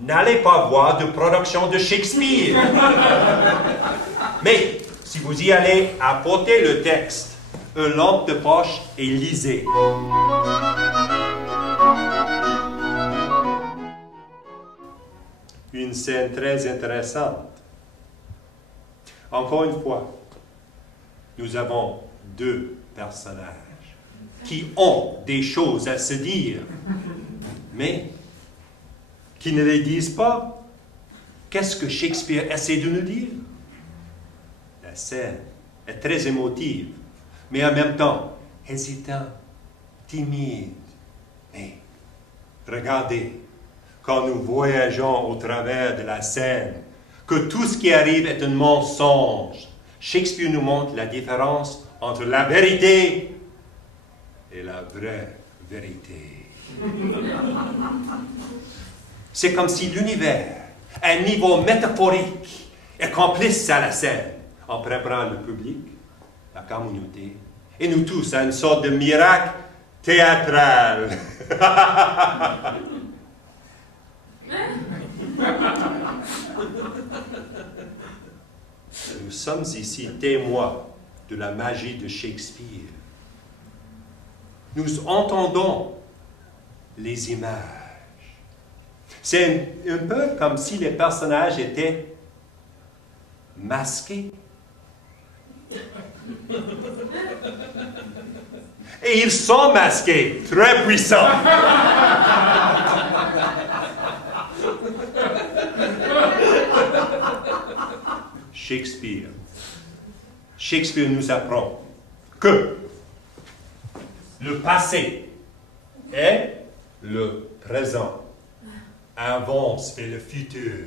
n'allez pas voir de production de Shakespeare. Mais si vous y allez, apportez le texte, une lampe de poche et lisez. Une scène très intéressante. Encore une fois, nous avons deux personnages qui ont des choses à se dire, mais qui ne les disent pas. Qu'est-ce que Shakespeare essaie de nous dire? La scène est très émotive, mais en même temps hésitant, timide. Mais regardez, quand nous voyageons au travers de la scène, que tout ce qui arrive est un mensonge, Shakespeare nous montre la différence entre la vérité et la vraie vérité. C'est comme si l'univers, à un niveau métaphorique, accomplisse à la scène, en préparant le public, la communauté, et nous tous à une sorte de miracle théâtral. Nous sommes ici témoins de la magie de Shakespeare. Nous entendons les images. C'est un peu comme si les personnages étaient masqués. Et ils sont masqués, très puissants. Shakespeare nous apprend que le passé et le présent avancent vers le futur.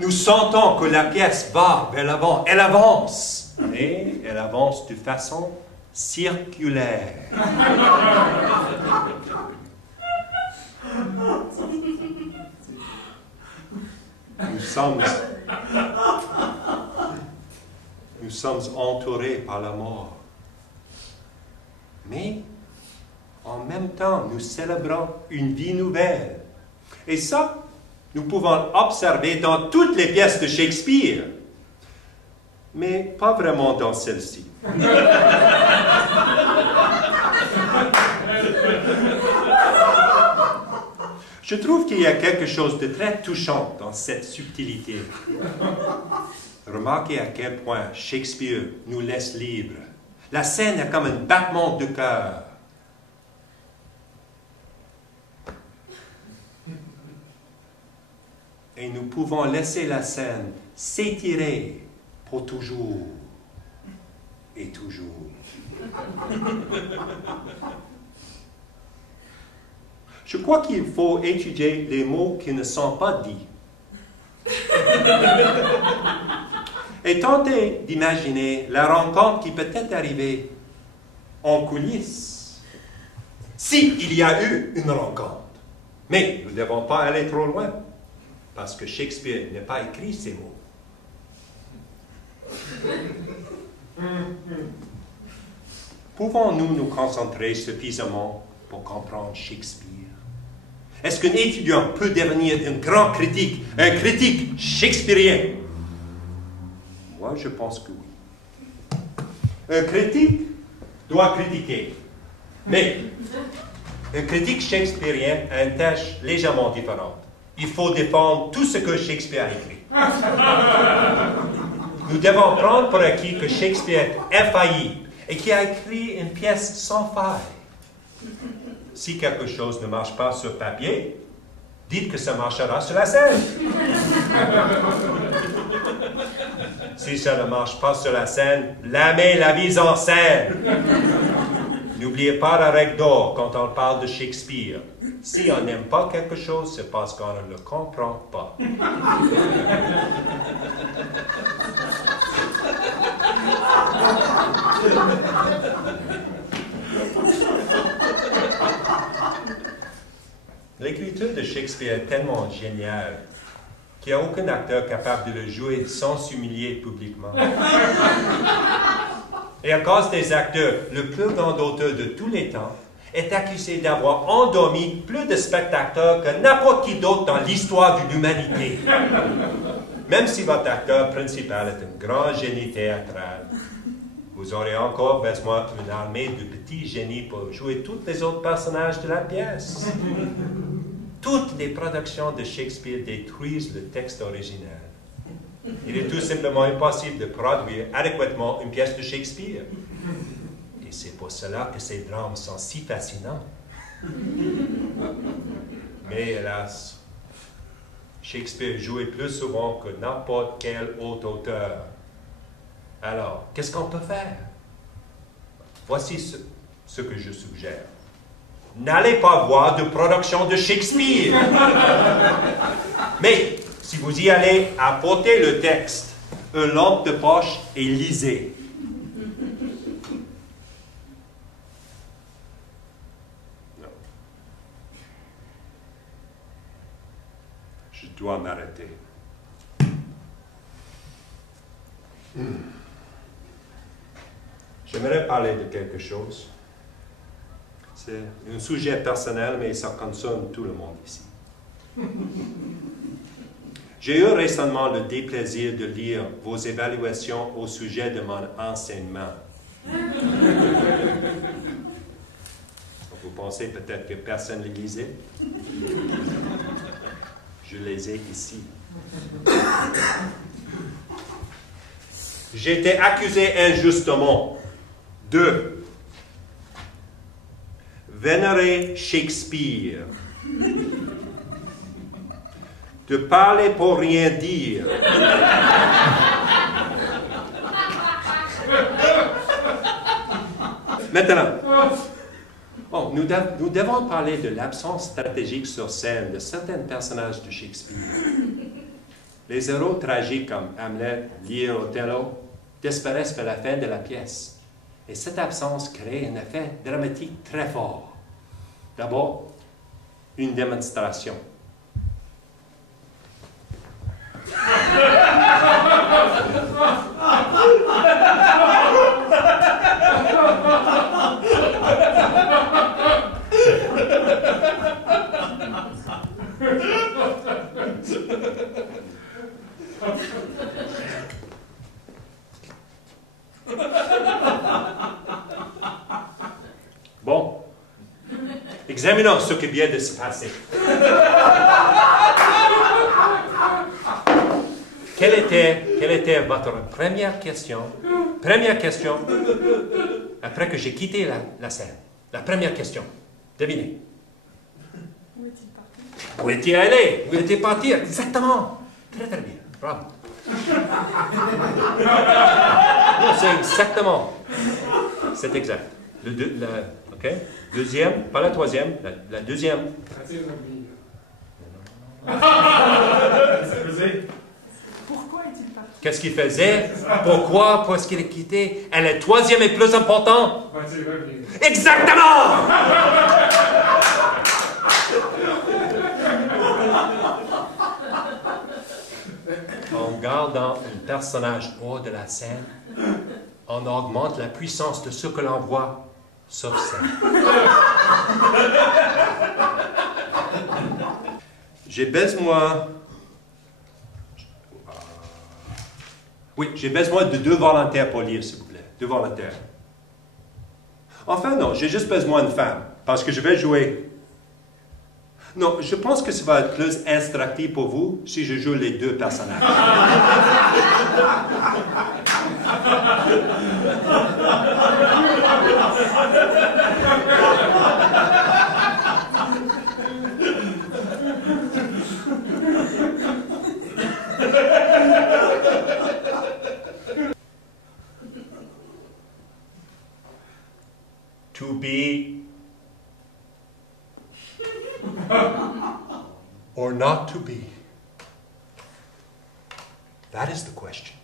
Nous sentons que la pièce va vers l'avant. Elle avance, mais elle avance de façon circulaire. Nous sommes entourés par la mort. Mais, en même temps, nous célébrons une vie nouvelle. Et ça, nous pouvons observer dans toutes les pièces de Shakespeare. Mais pas vraiment dans celle-ci. Je trouve qu'il y a quelque chose de très touchant dans cette subtilité. Remarquez à quel point Shakespeare nous laisse libres. La scène est comme un battement de cœur. Et nous pouvons laisser la scène s'étirer pour toujours et toujours. Je crois qu'il faut étudier les mots qui ne sont pas dits. Et tenter d'imaginer la rencontre qui peut être arrivée en coulisses. S'il y a eu une rencontre. Mais nous ne devons pas aller trop loin, parce que Shakespeare n'a pas écrit ces mots. Pouvons-nous nous concentrer suffisamment pour comprendre Shakespeare? Est-ce qu'un étudiant peut devenir un grand critique, un critique shakespearien? Moi, je pense que oui. Un critique doit critiquer. Mais un critique shakespearien a une tâche légèrement différente. Il faut défendre tout ce que Shakespeare a écrit. Nous devons prendre pour acquis que Shakespeare est infaillible et qu'il a écrit une pièce sans faille. Si quelque chose ne marche pas sur papier, dites que ça marchera sur la scène. Si ça ne marche pas sur la scène, blâmez la mise en scène. N'oubliez pas la règle d'or quand on parle de Shakespeare. Si on n'aime pas quelque chose, c'est parce qu'on ne le comprend pas. L'écriture de Shakespeare est tellement géniale qu'il n'y a aucun acteur capable de le jouer sans s'humilier publiquement. Et à cause des acteurs, le plus grand auteur de tous les temps est accusé d'avoir endormi plus de spectateurs que n'importe qui d'autre dans l'histoire de l'humanité. Même si votre acteur principal est un grand génie théâtral, vous aurez encore besoin d'une armée de petits génies pour jouer tous les autres personnages de la pièce. Toutes les productions de Shakespeare détruisent le texte original. Il est tout simplement impossible de produire adéquatement une pièce de Shakespeare. Et c'est pour cela que ces drames sont si fascinants. Mais hélas, Shakespeare jouait plus souvent que n'importe quel autre auteur. Alors, qu'est-ce qu'on peut faire? Voici ce que je suggère. N'allez pas voir de production de Shakespeare. Mais, si vous y allez, apportez le texte, une lampe de poche et lisez. Non. Je dois m'arrêter. J'aimerais parler de quelque chose. C'est un sujet personnel, mais ça concerne tout le monde ici. J'ai eu récemment le déplaisir de lire vos évaluations au sujet de mon enseignement. Vous pensez peut-être que personne ne les lisait? Je les ai ici. J'ai été accusé injustement de vénérer Shakespeare, de parler pour rien dire, maintenant, nous devons parler de l'absence stratégique sur scène de certains personnages de Shakespeare. Les héros tragiques comme Hamlet, Lear, Othello disparaissent vers la fin de la pièce. Et cette absence crée un effet dramatique très fort. D'abord, une démonstration. Bon, examinons ce qui vient de se passer. Quelle était votre première question? Première question, après que j'ai quitté la scène. La première question. Devinez. Où est-il parti? Où est-il allé? Où est-il parti? Exactement. Très très bien. Bravo. Non, c'est exactement. C'est exact. OK? Deuxième, pas la troisième, la deuxième. Pourquoi est-il parti? Qu'est-ce qu'il faisait? Pourquoi? Parce qu'il est quitté. Et le troisième est plus important. Exactement! En gardant un personnage hors de la scène, on augmente la puissance de ce que l'on voit sur scène. J'ai besoin... Oui, j'ai besoin de 2 volontaires pour lire, s'il vous plaît. 2 volontaires. Enfin, non, j'ai juste besoin d'une femme, parce que je vais jouer. Non, je pense que ça va être plus instructif pour vous si je joue les 2 personnages. To be or not to be? That is the question.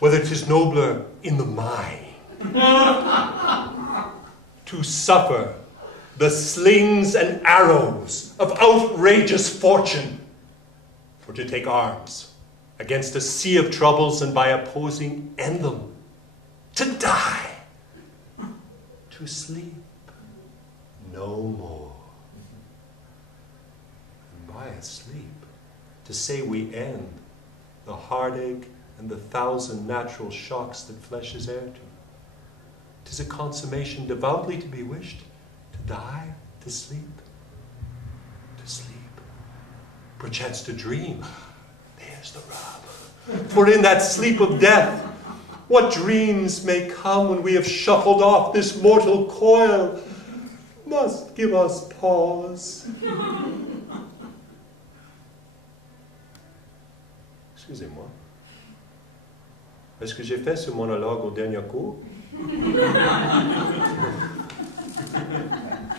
Whether it is nobler in the mind to suffer the slings and arrows of outrageous fortune, or to take arms against a sea of troubles and by opposing end them, to die, to sleep, no more. And by asleep, to say we end the heartache and the 1,000 natural shocks that flesh is heir to. 'Tis a consummation devoutly to be wished, to die, to sleep, perchance to dream. There's the rub. For in that sleep of death, what dreams may come when we have shuffled off this mortal coil must give us pause. Excusez-moi. Est-ce que j'ai fait ce monologue au dernier cours?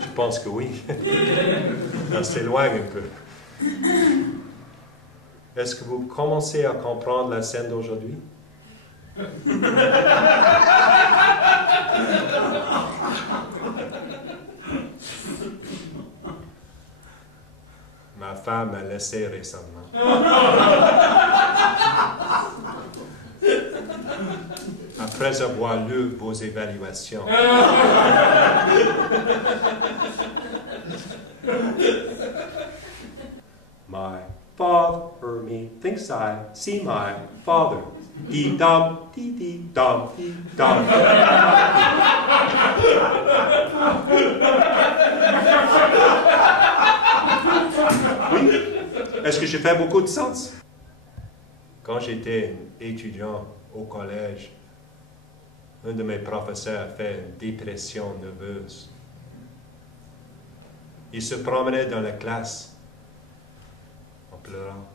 Je pense que oui. On s'éloigne un peu. Est-ce que vous commencez à comprendre la scène d'aujourd'hui? Ma femme m'a laissé récemment. Après avoir lu vos évaluations. My father methinks I see my father. Dee-dum, dee-dee-dum, dee-dum. Oui? Est-ce que j'ai fait beaucoup de sens? Quand j'étais étudiant au collège, un de mes professeurs a fait une dépression nerveuse. Il se promenait dans la classe en pleurant.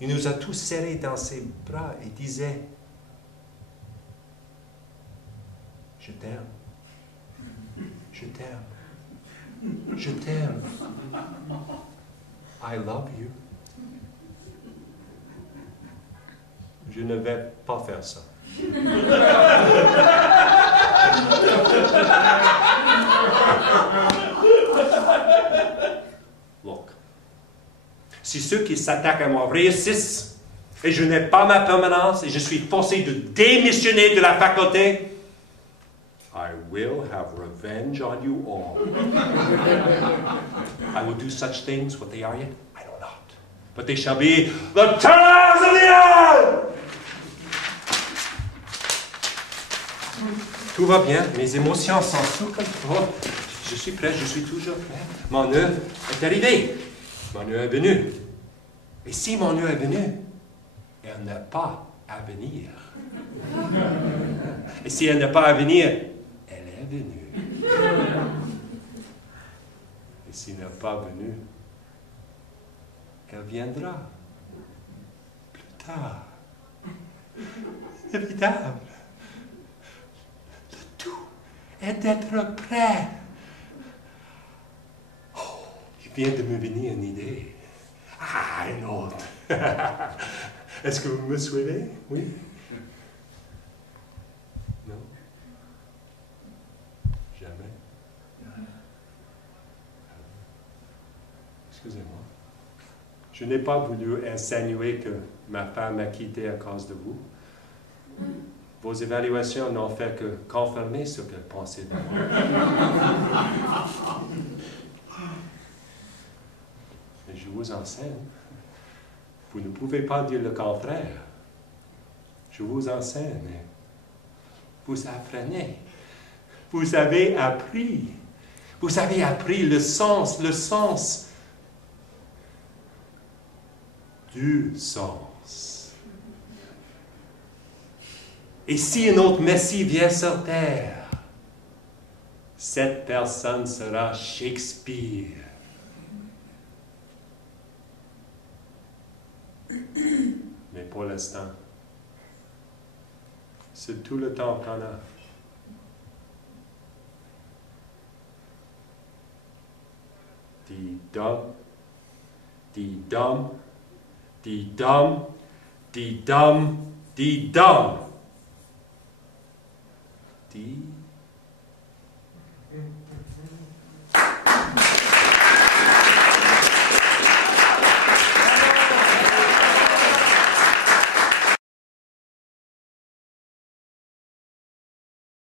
Il nous a tous serrés dans ses bras et disait « Je t'aime, je t'aime, je t'aime, I love you ». Je ne vais pas faire ça. Look, si ceux qui s'attaquent à moi réussissent et je n'ai pas ma permanence et je suis forcé de démissionner de la faculté, I will have revenge on you all. I will do such things. What they are yet, I know not. But they shall be the terrors of the earth. Tout va bien, mes émotions sont sous contrôle. Je suis prêt, je suis toujours prêt. Mon heure est arrivée. Mon heure est venue. Et si mon heure est venue, elle n'a pas à venir. Et si elle n'a pas à venir, elle est venue. Et s'il n'est pas venu, elle viendra plus tard. Évidemment. Et d'être prêt. Oh, il vient de me venir une idée. Ah, une autre. Est-ce que vous me suivez? Oui? Non? Jamais? Excusez-moi. Je n'ai pas voulu insinuer que ma femme m'a quitté à cause de vous. Vos évaluations n'ont fait que confirmer ce qu'elle pensait de moi. Mais je vous enseigne. Vous ne pouvez pas dire le contraire. Je vous enseigne. Vous apprenez. Vous avez appris. Vous avez appris le sens du sens. Et si un autre Messie vient sur terre, cette personne sera Shakespeare. Mais pour l'instant, c'est tout le temps qu'on a. Dee-dum, dee-dum, dee-dum, dee-dum, dee-dum. Dee.